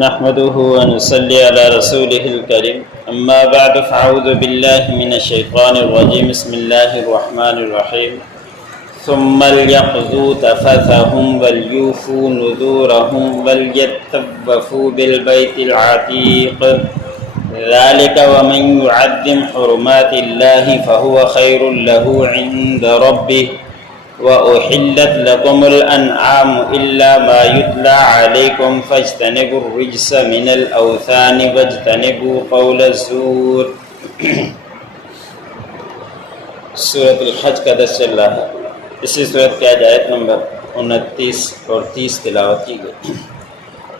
نحمده ونصلي على رسوله الكريم أما بعد فأعوذ بالله من الشيطان الرجيم بسم الله الرحمن الرحيم ثم ليقضوا تفثهم وليوفوا نذورهم وليطوفوا بالبيت العتيق ذلك ومن يعظم حرمات الله فهو خير له عند ربه وأحلت لكم الأنعام إلا ما يتلى عليكم فاجتنبوا الرجس من الأوثان واجتنبوا قول الزور سورة الحج کا درس چل رہا ہے۔ اسی صورت کی آیت نمبر 29 اور 30 تلاوت کی گئی۔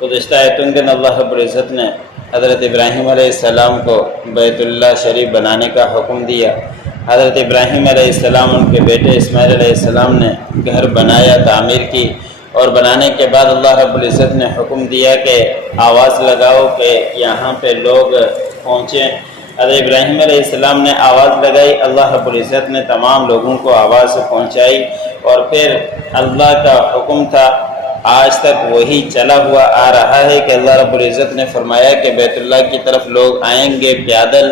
گزشتہ آیتوں کے اندر اللہ رب العزت نے حضرت ابراہیم علیہ السلام کو بیت اللہ شریف بنانے کا حکم دیا۔ حضرت ابراہیم علیہ السلام ان کے بیٹے اسماعیل علیہ السلام نے گھر بنایا، تعمیر کی، اور بنانے کے بعد اللہ رب العزت نے حکم دیا کہ آواز لگاؤ کہ یہاں پہ لوگ پہنچیں۔ حضرت ابراہیم علیہ السلام نے آواز لگائی، اللہ رب العزت نے تمام لوگوں کو آواز پہنچائی، اور پھر اللہ کا حکم تھا، آج تک وہی چلا ہوا آ رہا ہے کہ اللہ رب العزت نے فرمایا کہ بیت اللہ کی طرف لوگ آئیں گے پیدل،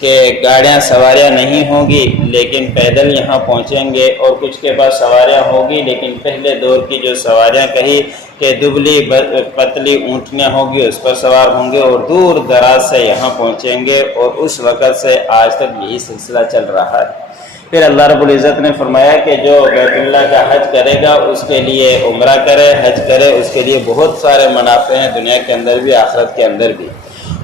کہ گاڑیاں سواریاں نہیں ہوں گی لیکن پیدل یہاں پہنچیں گے، اور کچھ کے پاس سواریاں ہوگی لیکن پہلے دور کی جو سواریاں کہی کہ دبلی پتلی اونٹنیاں ہوگی اس پر سوار ہوں گے، اور دور دراز سے یہاں پہنچیں گے، اور اس وقت سے آج تک یہی سلسلہ چل رہا ہے۔ پھر اللہ رب العزت نے فرمایا کہ جو بیت اللہ کا حج کرے گا اس کے لیے عمرہ کرے، حج کرے، اس کے لیے بہت سارے منافع ہیں، دنیا کے اندر بھی آخرت کے اندر بھی۔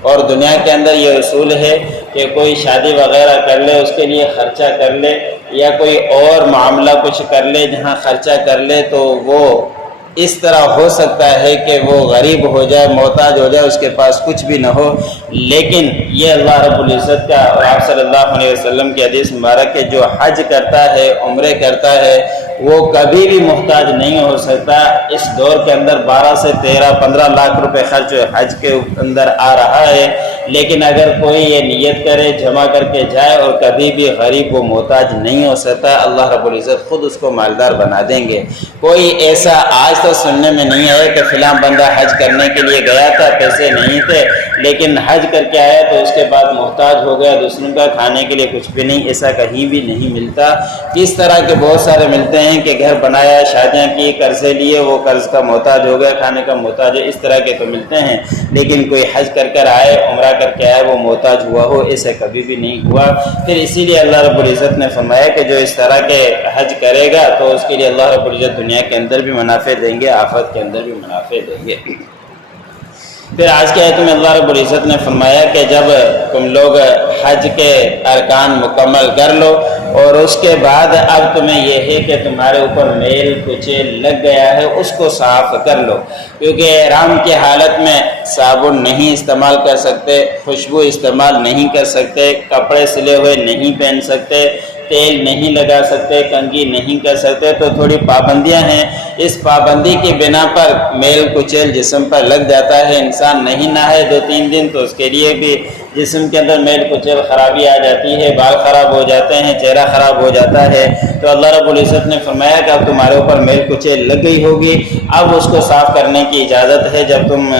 اور دنیا کے اندر یہ اصول ہے کہ کوئی شادی وغیرہ کر لے، اس کے لیے خرچہ کر لے، یا کوئی اور معاملہ کچھ کر لے جہاں خرچہ کر لے، تو وہ اس طرح ہو سکتا ہے کہ وہ غریب ہو جائے، محتاج ہو جائے، اس کے پاس کچھ بھی نہ ہو، لیکن یہ اللہ رب العزت کا اور آپ صلی اللہ علیہ وسلم کی حدیث مبارک ہے، جو حج کرتا ہے، عمرے کرتا ہے، وہ کبھی بھی محتاج نہیں ہو سکتا۔ اس دور کے اندر 12 سے 15 لاکھ روپے خرچ حج کے اندر آ رہا ہے، لیکن اگر کوئی یہ نیت کرے، جمع کر کے جائے، اور کبھی بھی غریب و محتاج نہیں ہو سکتا، اللہ رب العزت خود اس کو مالدار بنا دیں گے۔ کوئی ایسا آج تک سننے میں نہیں آیا کہ فلاں بندہ حج کرنے کے لیے گیا تھا، پیسے نہیں تھے، لیکن حج کر کے آیا تو اس کے بعد محتاج ہو گیا، دوسروں کا کھانے کے لیے کچھ بھی نہیں، ایسا کہیں بھی نہیں ملتا۔ اس طرح کے بہت سارے ملتے ہیں کہ گھر بنایا، شادیاں کی، قرضے لیے، وہ قرض کا محتاج ہو گیا، کھانے کا محتاج ہے، اس طرح کے تو ملتے ہیں، لیکن کوئی حج کر آئے، عمرہ کر کے آئے، وہ محتاج ہوا ہو، ایسا کبھی بھی نہیں ہوا۔ پھر اسی لیے اللہ رب العزت نے فرمایا کہ جو اس طرح کے حج کرے گا تو اس کے لیے اللہ رب العزت دنیا کے اندر بھی منافع دیں گے، آخرت کے اندر بھی منافع دیں گے۔ پھر آج کے آیت میں اللہ رب العزت نے فرمایا کہ جب تم لوگ حج کے ارکان مکمل کر لو، اور اس کے بعد اب تمہیں یہ ہے کہ تمہارے اوپر میل کچیل لگ گیا ہے، اس کو صاف کر لو، کیونکہ احرام کی حالت میں صابن نہیں استعمال کر سکتے، خوشبو استعمال نہیں کر سکتے، کپڑے سلے ہوئے نہیں پہن سکتے، تیل نہیں لگا سکتے، کنگھی نہیں کر سکتے، تو تھوڑی پابندیاں ہیں۔ اس پابندی کی بنا پر میل کچیل جسم پر لگ جاتا ہے، انسان نہیں نہائے 2-3 دن تو اس کے لیے بھی جسم کے اندر میل کچیل خرابی آ جاتی ہے، بال خراب ہو جاتے ہیں، چہرہ خراب ہو جاتا ہے۔ تو اللہ رب العزت نے فرمایا کہ اب تمہارے اوپر میل کچیل لگ گئی ہوگی، اب اس کو صاف کرنے کی اجازت ہے جب تم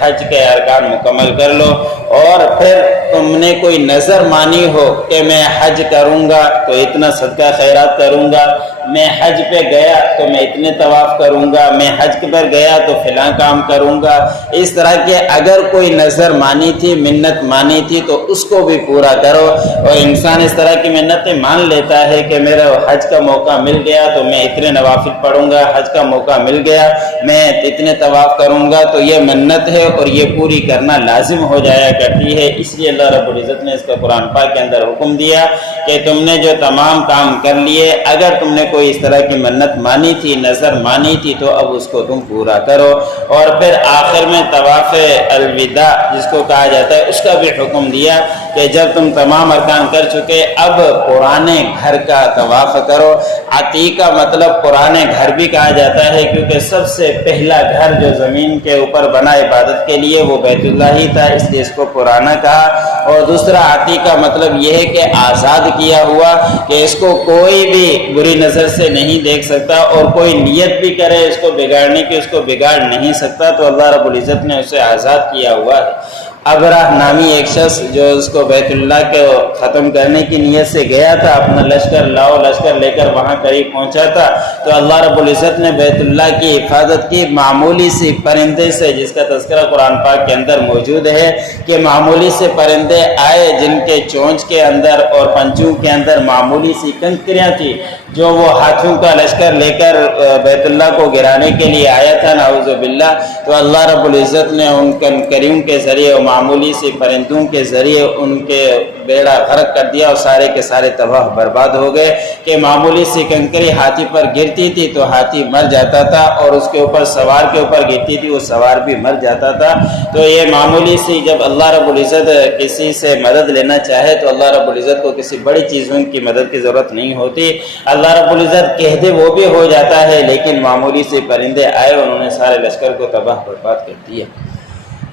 حج کے ارکان مکمل کر لو، اور پھر تم نے کوئی نظر مانی ہو کہ میں حج کروں گا تو اتنا صدقہ خیرات کروں گا، میں حج پہ گیا تو میں اتنے طواف کروں گا، میں حج پر گیا تو فلاں کام کروں گا، اس طرح کے اگر کوئی نظر مانی تھی، منت مانی تھی، تو اس کو بھی پورا کرو۔ اور انسان اس طرح کی منتیں مان لیتا ہے کہ میرا حج کا موقع مل گیا تو میں اتنے نوافل پڑھوں گا، حج کا موقع مل گیا میں اتنے طواف کروں گا، تو یہ منت ہے اور یہ پوری کرنا لازم ہو جایا کرتی ہے۔ اس لیے اللہ رب العزت نے اس کا قرآن پاک کے اندر حکم دیا کہ تم نے جو تمام کام کر لیے، اگر تم نے کوئی اس طرح کی منت مانی تھی، نظر مانی تھی، تو اب اس کو تم پورا کرو۔ اور پھر آخر میں طواف الوداع جس کو کہا جاتا ہے، اس کا بھی حکم دیا کہ جب تم تمام ارکان کر چکے اب پرانے گھر کا طواف کرو۔ عتیقہ مطلب پرانے گھر بھی کہا جاتا ہے کیونکہ سب سے پہلا گھر جو زمین کے اوپر بنا عبادت کے لیے وہ بیت اللہ ہی تھا، اس لیے اس کو پرانا کہا۔ اور دوسرا عتیقہ مطلب یہ ہے کہ آزاد کیا ہوا، کہ اس کو کوئی بھی بری نظر سے نہیں دیکھ سکتا اور کوئی نیت بھی کرے اس کو بگاڑنے کی اس کو بگاڑ نہیں سکتا، تو اللہ رب العزت نے اسے آزاد کیا ہوا ہے۔ ابرہ نامی ایک شخص جو اس کو بیت اللہ کو ختم کرنے کی نیت سے گیا تھا، اپنا لشکر لے کر وہاں قریب پہنچا تھا، تو اللہ رب العزت نے بیت اللہ کی حفاظت کی معمولی سی پرندے سے، جس کا تذکرہ قرآن پاک کے اندر موجود ہے کہ معمولی سے پرندے آئے جن کے چونچ کے اندر اور پنجوں کے اندر معمولی سی کنکریاں تھی، جو وہ ہاتھوں کا لشکر لے کر بیت اللہ کو گرانے کے لیے آیا تھا، نعوذ باللہ، تو اللہ رب العزت نے ان کنکریوں کے ذریعے معمولی سی پرندوں کے ذریعے ان کے بیڑا غرق کر دیا اور سارے کے سارے تباہ برباد ہو گئے۔ کہ معمولی سی کنکری ہاتھی پر گرتی تھی تو ہاتھی مر جاتا تھا، اور اس کے اوپر سوار کے اوپر گرتی تھی وہ سوار بھی مر جاتا تھا۔ تو یہ معمولی سی، جب اللہ رب العزت کسی سے مدد لینا چاہے تو اللہ رب العزت کو کسی بڑی چیزوں کی مدد کی ضرورت نہیں ہوتی، اللہ رب العزت کہہ دے وہ بھی ہو جاتا ہے، لیکن معمولی سے پرندے آئے اور انہوں نے سارے لشکر کو تباہ برباد کر دیا۔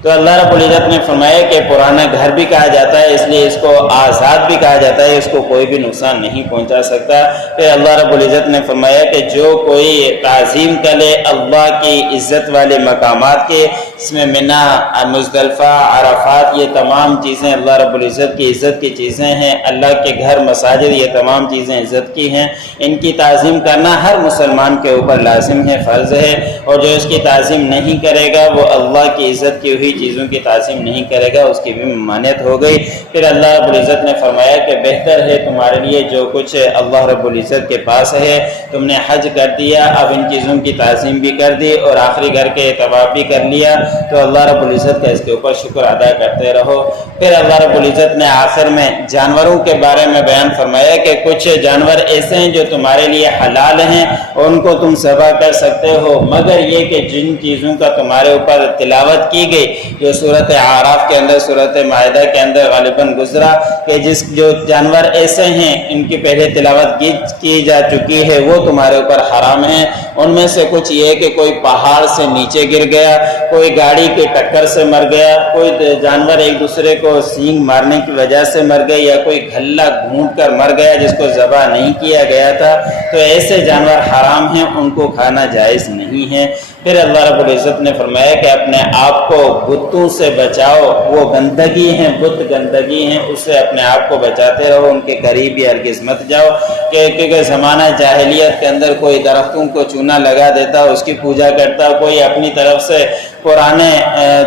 تو اللہ رب العزت نے فرمایا کہ پرانا گھر بھی کہا جاتا ہے، اس لیے اس کو آزاد بھی کہا جاتا ہے، اس کو کوئی بھی نقصان نہیں پہنچا سکتا۔ پھر اللہ رب العزت نے فرمایا کہ جو کوئی تعظیم کرے اللہ کی عزت والے مقامات کے، اس میں منی، مزدلفہ، عرفات، یہ تمام چیزیں اللہ رب العزت کی عزت کی چیزیں ہیں، اللہ کے گھر، مساجد، یہ تمام چیزیں عزت کی ہیں، ان کی تعظیم کرنا ہر مسلمان کے اوپر لازم ہے، فرض ہے، اور جو اس کی تعظیم نہیں کرے گا وہ اللہ کی عزت کی ہوئی چیزوں کی تعظیم نہیں کرے گا، اس کی بھی ممانعت ہو گئی۔ پھر اللہ رب العزت نے فرمایا کہ بہتر ہے تمہارے لیے جو کچھ اللہ رب العزت کے پاس ہے، تم نے حج کر دیا، اب ان چیزوں کی تعظیم بھی کر دی اور آخری گھر کے طواف بھی کر لیا، تو اللہ رب العزت کا اس کے اوپر شکر ادا کرتے رہو۔ پھر اللہ رب العزت نے آخر میں جانوروں کے بارے میں بیان فرمایا کہ کچھ جانور ایسے ہیں جو تمہارے لیے حلال ہیں، ان کو تم ذبح کر سکتے ہو، مگر یہ کہ جن چیزوں کا تمہارے اوپر تلاوت کی گئی، جو صورت اعراف کے اندر، صورت مائدہ کے اندر غالباً گزرا، کہ جو جانور ایسے ہیں ان کی پہلے تلاوت کی جا چکی ہے وہ تمہارے اوپر حرام ہیں۔ ان میں سے کچھ یہ کہ کوئی پہاڑ سے نیچے گر گیا، کوئی گاڑی کے ٹکر سے مر گیا، کوئی جانور ایک دوسرے کو سینگ مارنے کی وجہ سے مر گئے، یا کوئی گھلا گھونٹ کر مر گیا جس کو ذبح نہیں کیا گیا تھا، تو ایسے جانور حرام ہیں، ان کو کھانا جائز نہیں ہے۔ پھر اللہ رب العزت نے فرمایا کہ اپنے آپ کو بتوں سے بچاؤ، وہ گندگی ہیں، بت گندگی ہیں، اس سے اپنے آپ کو بچاتے رہو، ان کے قریب بھی ہرگز مت جاؤ، کیونکہ زمانہ جاہلیت کے اندر کوئی درختوں کو چونا لگا دیتا، اس کی پوجا کرتا، کوئی اپنی طرف سے پرانے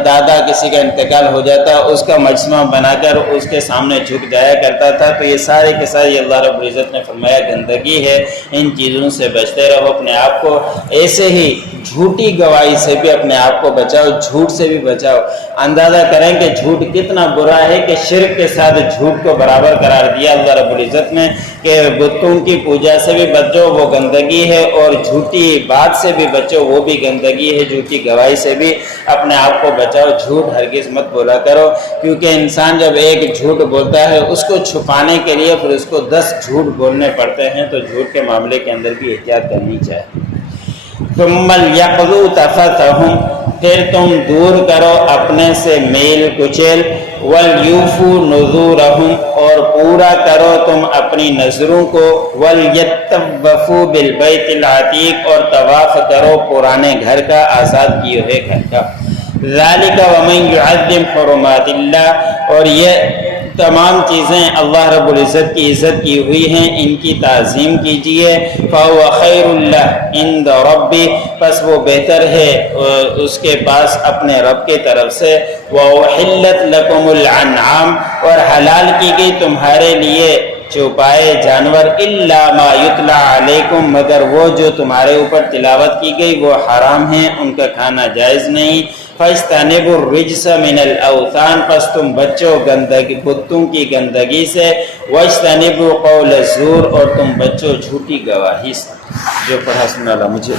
دادا کسی کا انتقال ہو جاتا اس کا مجسمہ بنا کر اس کے سامنے جھک جایا کرتا تھا، تو یہ سارے کے سارے اللہ رب العزت نے فرمایا گندگی ہے، ان چیزوں سے بچتے رہو اپنے آپ کو۔ ایسے ہی جھوٹی گواہی سے بھی اپنے آپ کو بچاؤ، جھوٹ سے بھی بچاؤ۔ اندازہ کریں کہ جھوٹ کتنا برا ہے کہ شرک کے ساتھ جھوٹ کو برابر قرار دیا اللہ رب العزت نے، کہ بتوں کی پوجا سے بھی بچو، وہ گندگی ہے، اور جھوٹی بات سے بھی بچو، وہ بھی گندگی ہے، جھوٹی گواہی سے بھی اپنے آپ کو بچاؤ۔ جھوٹ ہرگز مت بولا کرو، کیونکہ انسان جب ایک جھوٹ بولتا ہے اس کو چھپانے کے لیے پھر اس کو 10 جھوٹ بولنے پڑتے ہیں، تو جھوٹ کے معاملے کے اندر بھی احتیاط کرنی چاہیے۔ ثم ليقضوا تفثهم، پھر تم دور کرو اپنے سے میل کچیل، وَلْيُوفُوا نُذُورَهُمْ، اور پورا کرو تم اپنی نذروں کو، وَلْيَطَّوَّفُوا بِالْبَيْتِ الْعَتِيقِ، اور طواف کرو پرانے گھر کا، آزاد کیے ہوئے گھر کا۔ ذَلِكَ وَمَنْ يُعَظِّمْ حُرُمَاتِ اللَّهِ، اور یہ تمام چیزیں اللہ رب العزت کی عزت کی ہوئی ہیں، ان کی تعظیم کیجئے۔ فَهُوَ خَيْرٌ لَهُ عِنْدَ رَبِّهِ، پس وہ بہتر ہے اس کے پاس اپنے رب کی طرف سے۔ وَأُحِلَّتْ لَكُمُ الْأَنْعَامُ، اور حلال کی گئی تمہارے لیے چوپائے جانور، إِلَّا مَا يُتْلَى عَلَيْكُمْ، مگر وہ جو تمہارے اوپر تلاوت کی گئی وہ حرام ہیں، ان کا کھانا جائز نہیں۔ فَاجْتَنِبُوا الرِّجْسَ مِنَ الْأَوْثَانِ، پس تم بچو گندگی، بتوں کی گندگی سے۔ وَاجْتَنِبُوا قَوْلَ الزُّورِ، اور تم بچو جھوٹی گواہی سے۔ جو پڑھا سنا اللہ مجھے